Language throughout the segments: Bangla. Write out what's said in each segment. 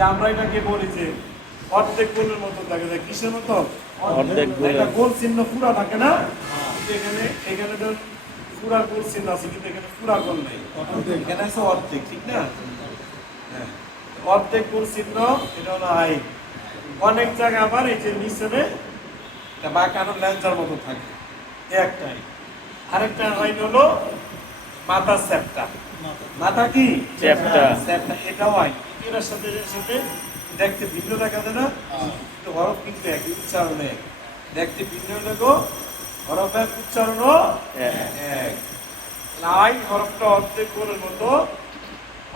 যে আমরা এটাকে বলি যে অর্ধেক গোলের মতো দেখা যায়। কিসের মতো? অর্ধেক গোল। একটা গোল চিহ্ন পুরা থাকে না, এখানে এখানে তো পুরা গোল চিহ্ন আছে, কিন্তু এখানে পুরা গোল নেই, এখানে আছে অর্ধেক, ঠিক না? হ্যাঁ, অর্ধেক গোল চিহ্ন, এটা হলো আইন। অনেক জায়গায় আবার এই যে নিচে বাঁকানো ল্যাঞ্চার মতো থাকে, একটাই। আরেকটা আইন হলো মাথা চ্যাপ্টা। মাথা কি? চ্যাপ্টা। চ্যাপ্টা, এটাও আইন। এর সাথে দেখতে ভিন্ন দেখা যায় না, কিন্তু হরফ কিন্তু একই, উচ্চারণে এক। দেখতে ভিন্ন হলেও হরফ এক, উচ্চারণও এক। আইন হরফটা অর্ধেক গোলের মতো,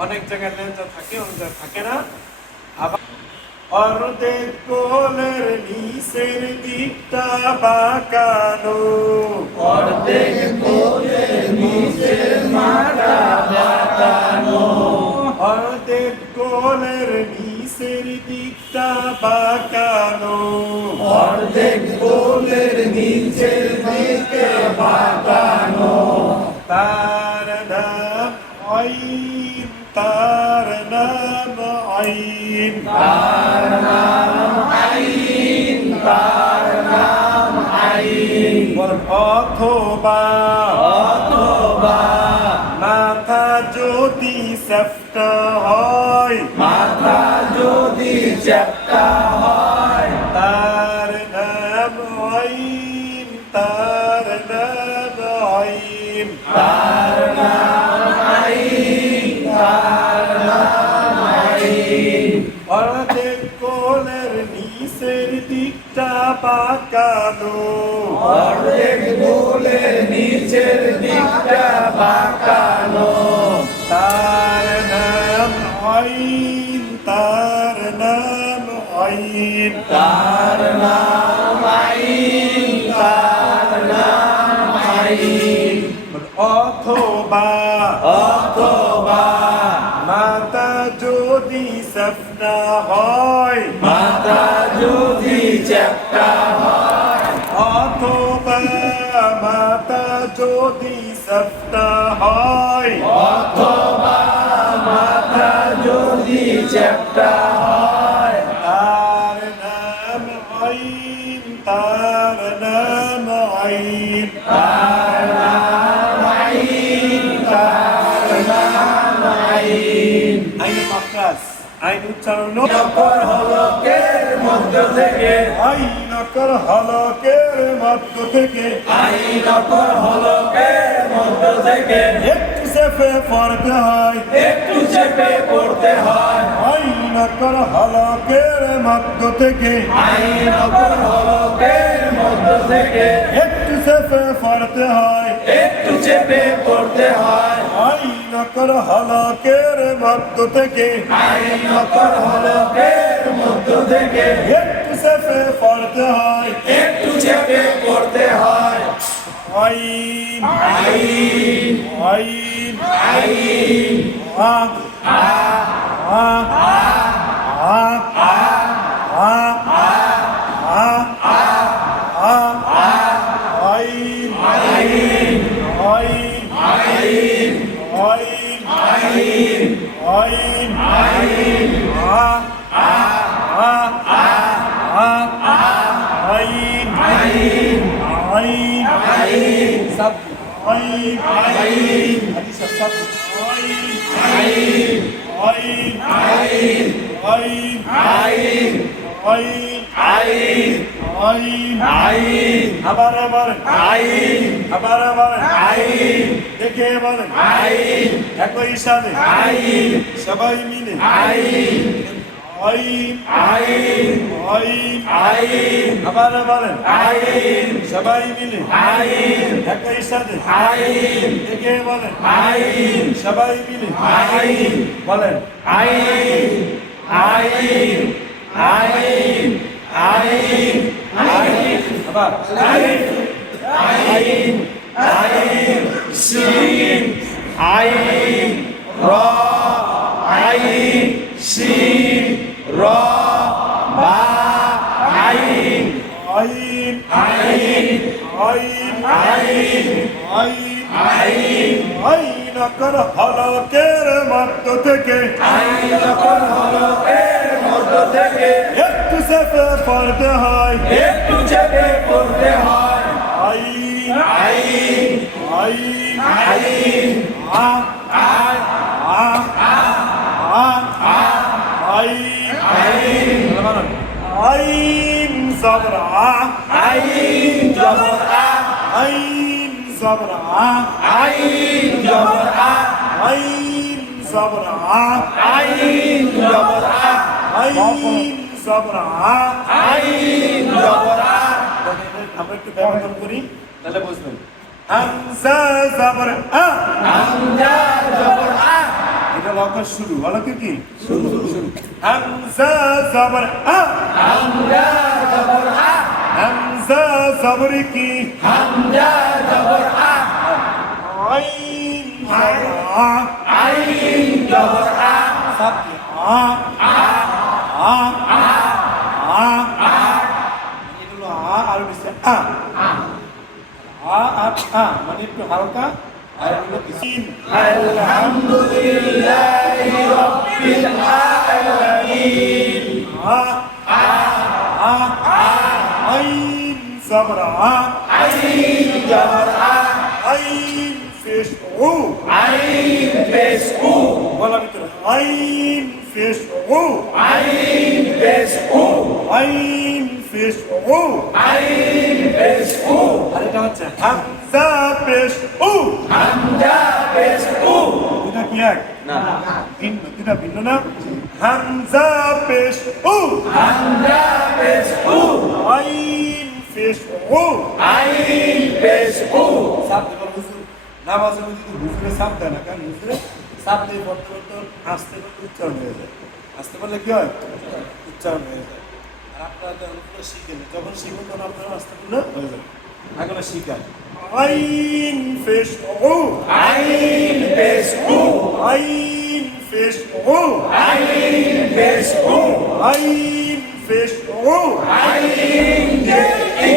অনেক জায়গায় ল্যাঞ্চা থাকে, অনেক জায়গায় থাকে না। আবার অর্ধেক গোলের নিচের দিকটা বাঁকানো, অর্ধেক গোলের নিচের মাথা বাঁকানো, অর্ধেক গোলের নিচের দিকটা বাঁকানো, অর্ধেক গোলের নিচের দিকে বাঁকানো। তার নাম আইন, তার নাম আইন, তার নাম আইন, তার নাম আইন। অথবা অথবা মাথা যদি চ্যাপ্টা হয়, মাথা যদি চ্যাপ্টা হয়, তার নাম আইন, তার নাম আইন। তার নাম আইন, তার নাম আইন। অর্ধেক গোলের নিচের দিকটা বাঁকানো, অর্ধেক গোলের নিচের দিকটা বাঁকানো, তার নাম আইন, তার নাম আইন। তার নাম আইন, তার নাম আইন। অথবা অথবা মাথা যদি চ্যাপ্টা হয়, মাথা যদি চ্যাপ্টা হয়, অথবা মাথা যদি চ্যাপ্টা হয়, অথবা মাথা যদি চ্যাপ্টা হয়, তার নাম আইন, তার নাম আইন। তার নাম আইন, তার নাম আইন। আইন মাকরাজ, আইন উচ্চারণ নকর হলকের মধ্য থেকে, আইন অকর হলকের মধ্য থেকে আইন নকর হলকের মধ্য থেকে একটু চেপে পড়তে হয়, একটু চেপে পড়তে হয়। আইন অকর হলকের মধ্য থেকে আইন নকর হলকের মধ্য থেকে একটু চেপে পড়তে হয়, একটু চেপে পড়তে হয়। আইন অকর হলকের মধ্য থেকে আইন নকর হলকের মধ্য থেকে একটু চেপে পড়তে হয়, একটু চেপে পড়তে হয়। আইন আইন, আইন আইন, আ আ আ আ আ আ আইন আইন, আইন আইন, আইন আইন, আইন আইন, আ আ আ আইন আইন, আইন আইন, সব আইন আইন, হাদিস সব আইন আইন, আইন আইন, আইন আইন, আইন আইন, আইন আইন, আবার আবার আইন, আবার আবার আইন, দেখে বলেন আইন, একই সাথে আইন, সবাই মিলে আইন, আইন আইন, আইন আইন, আবার বলেন আইন, সবাই মিলে আইন, একই সাথে আইন, দেখে বলেন আইন, সবাই মিলে আইন, বলেন আইন, আইন, আইন, আইন, আইন, আবার আইন, আইন, আইন, সিন, আইন, র, আইন, সিন, র, বা, আইন, আইন আইন, আইন আইন, আইন আইন, আইন অকর হলকের মধ্য থেকে আইন নকর হলকের চেপে পড়তে হয় একটু চেপে পড়তে হয় আইন আইন আইন আইন আ আয় আ আ আইন আইন আইন আইন জবর আ আইন জবর আ আইন জবর আ আইন জবর আ আইন জবর আ আইন জবর আ আইন জবর আ আইন জবর আ আমরা একটু ব্যবধান করি তাহলে বুঝবেন হামজা জবর আ হামজা জবর আ এটা লকার শুরু অলকে কি শুরু হামজা জবর আ হামজা জবর আ হামজা জবর কি হামজা জবর আ আইন জবর আ আইন জবর আ সাথে আ আ আ এগুলো আ আর বেশি আ আ আর আ মানে একটু হালকা আর এগুলো সিন আলহামদুলিল্লাহি রাব্বিল আলামিন আ আ আইন জবর আ আইন জবর আ আইন ফেশ ও আইন পেশ উ বলা ভিতরে আইন ফেশ ও আইন পেশ উ আইন ফেশ ও আইন পেশ উ আর এটা হচ্ছে হামজা পেশ ও হামজা পেশ উ এটা কি এক না ভিন্ন এটা ভিন্ন না হামজা পেশ ও হামজা পেশ উ আইন ফেশ ও আইন পেশ উ সাপ দেবার হুজুর নামাজের মধ্যে যদি হুজুরে সাপ দেয় না কারণ হুজুরে সাপ দিয়ে পড়তে পড়তে আসতে পড়তে উচ্চারণ হয়ে যায় আসতে পারলে কি হয় উচ্চারণ হয়ে যায় আর আপনারা যখন শিখেন যখন শিখবেন তখন আপনারা আসতে পারলে হয়ে যাবে এখন শিখান আইন ফেশ ও আইন পেশ উ আইন ফেশ ও আইন পেশ উ আইন ফেশ ও আইন জের ই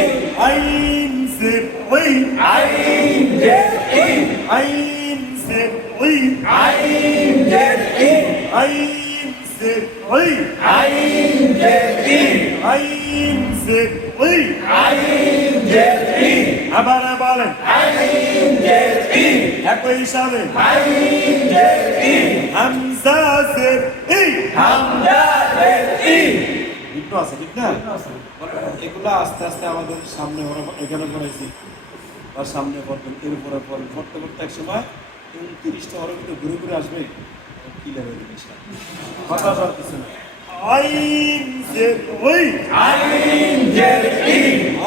আইন জের ওই আইন জের ই আইন জের ওই আইন জের ই আইন জের ওই আইন জের ই আইন জের ওই আইন জের ই আবার বলেন আইন জের ই একই সাথে আইন জের ই হামজা জের ই হামজা জের ই বিঘ্ন আছে ঠিক না এগুলো আস্তে আস্তে আমাদের সামনে ওরা এখানে পড়াইছি বা সামনে পড়বেন এর উপরে পড়বেন পড়তে পড়তে এক সময় 29টা হরের ভিতরে ঘুরে ঘুরে আসবে ক্লিয়ার হয়ে যাবে কথা সব কিছু না আইন জের ওই আইন জের ই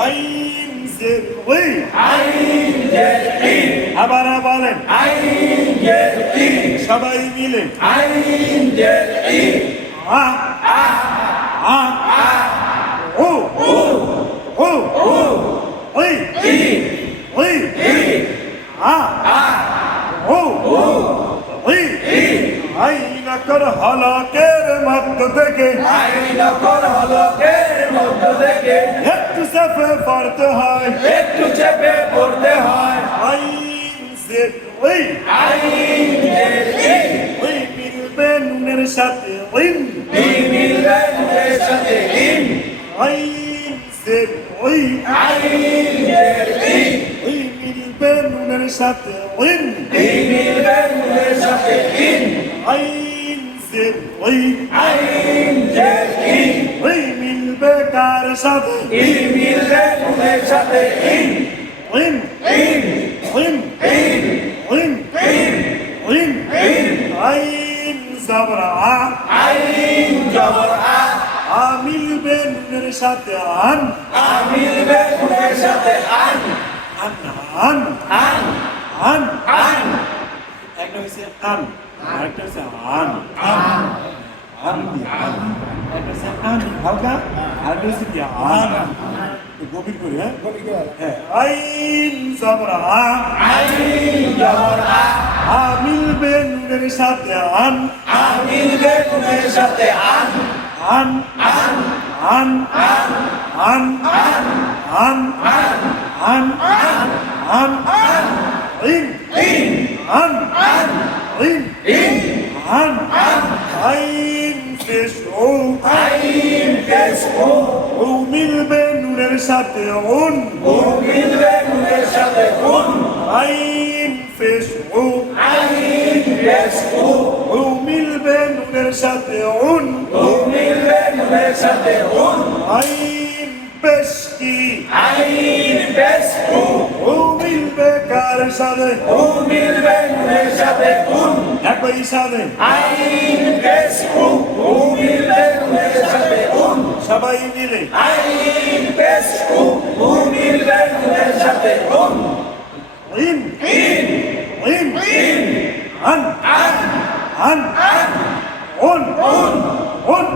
আইন জের ওই আইন জের ই আবার বলেন আইন জের ই সবাই মিলে আইন জের ই আ আ ও ও ও ওই ই ওই ই আ আ ও ও ওই ই আইনা কর হলকের মধ্য থেকে আইন কর হলকের মধ্য থেকে একটু চেপে পড়তে হয় একটু চেপে পড়তে হয় আইন জের ওই আইন জের ই ওই মিলবে নুনের সাথে ওই ই মিলবে নুনের সাথে ইন আইন জের ওই আইন জের ই ওই মিলবে নুনের সাথে ওই ই মিলবে নুনের সাথে ইন আইন জের ওই আইন জের ই ওই মিলবে কার সাথে ই মিলবে নুনের সাথে ইন ওইন ইন ওইন ইন ওইন ইন ওইন ইন আইন জবর আ আইন জবর আ মিলবে নুনের সাথে আন আ মিলবে নুনের সাথে আন আন আন আন আন আন একটা হচ্ছে আন আরেকটা হচ্ছে আন আন আন দিয়ে আন একটা হচ্ছে আন হালকা আরেকটা হচ্ছে কি আন একটু গভীর করে হ্যাঁ আইন জবর আ আইন জবর আ মিলবে নুনের সাথে আন আ মিলবে নুনের সাথে আন আন আন আন আন আন আন আন আন ইন ইন আন আন ইন ইন আন আইন ফেশ ও আইন পেশ উ উ মিলবে নুনের সাথে উন উ মিলবে নুনের সাথে উন আইন পেশ উ আইন পেশ উ উ মিলবে নুনের সাথে উন উ মিলবে নুনের সাথে উন আইন পেশ কি আইন পেশ উ উ মিলবে কার সাথে উ মিলবে নুনের সাথে উন একই সাথে আইন পেশ উ উ মিলবে নুনের সাথে উন সবাই মিলে আইন পেশ উ উ মিলবে নুনের সাথে উন ইন ইন ইন ইন আন আন আন আন উন উন উন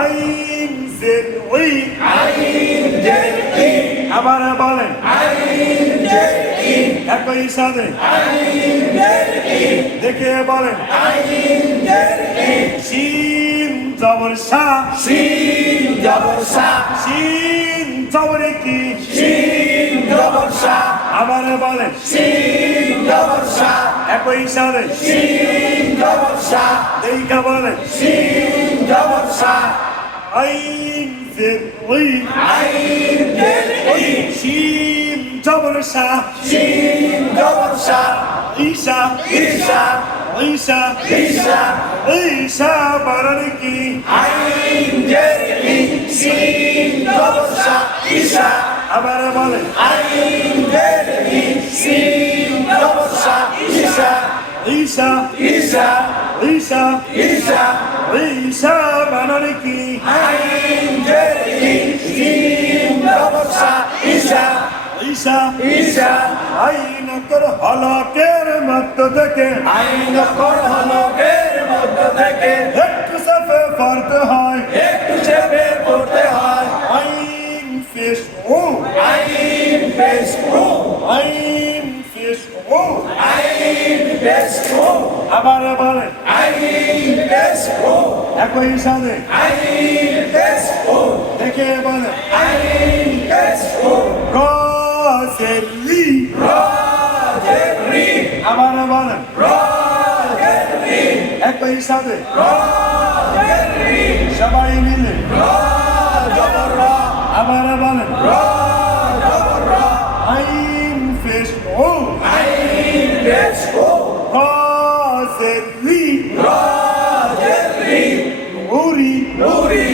আইন জেন উই আইন জে ই আবার বলেন আইন জে ই একই সাথে আইন জে ই দেখে বলেন আইন জে ই শিন জবর সা শিন জবর সা শিন জবরে কি শিন জবর সা আবার বলেন শিন জবর সা একই সাথে শিন জবর সা দেখে বলেন শিন জবর সা আইন জেন উই আইন জে ই শিন জবর সা শিন জবর সা ঈশা ঈশা ঈশা ঈশা ঈশা বানান কি আইন জে ই শিন জবর সা ঈশা আবার বলেন আইন জে ই শিন জবর সা ঈশা ঈশা ঈশা ঈশা ঈশা ঈশা বানান কি আইন জে ই শিন জবর সা ঈশা ঈশা ঈশা আইন কর হলকের মধ্য থেকে আইন কর হলকের মধ্য থেকে একটু সাফে পড়তে হয় একটু চেপে পড়তে হয় আইন ফেস ও আইন পেশ উ আইন ফেস ও আইন পেশ উ আবার বলেন আইন পেশ উ একই সাথে আইন পেশ উ দেখে বলেন আইন পেশ উ গজেলি রাজেরি আবার বলেন রাজেরি একই সাথে রাজেরি সবাই মিলে রাজবর রা আবার বলেন রাজবর রা আইন ফেস ও আইন পেশ উ গজেলি রাজেরি উরি নুরি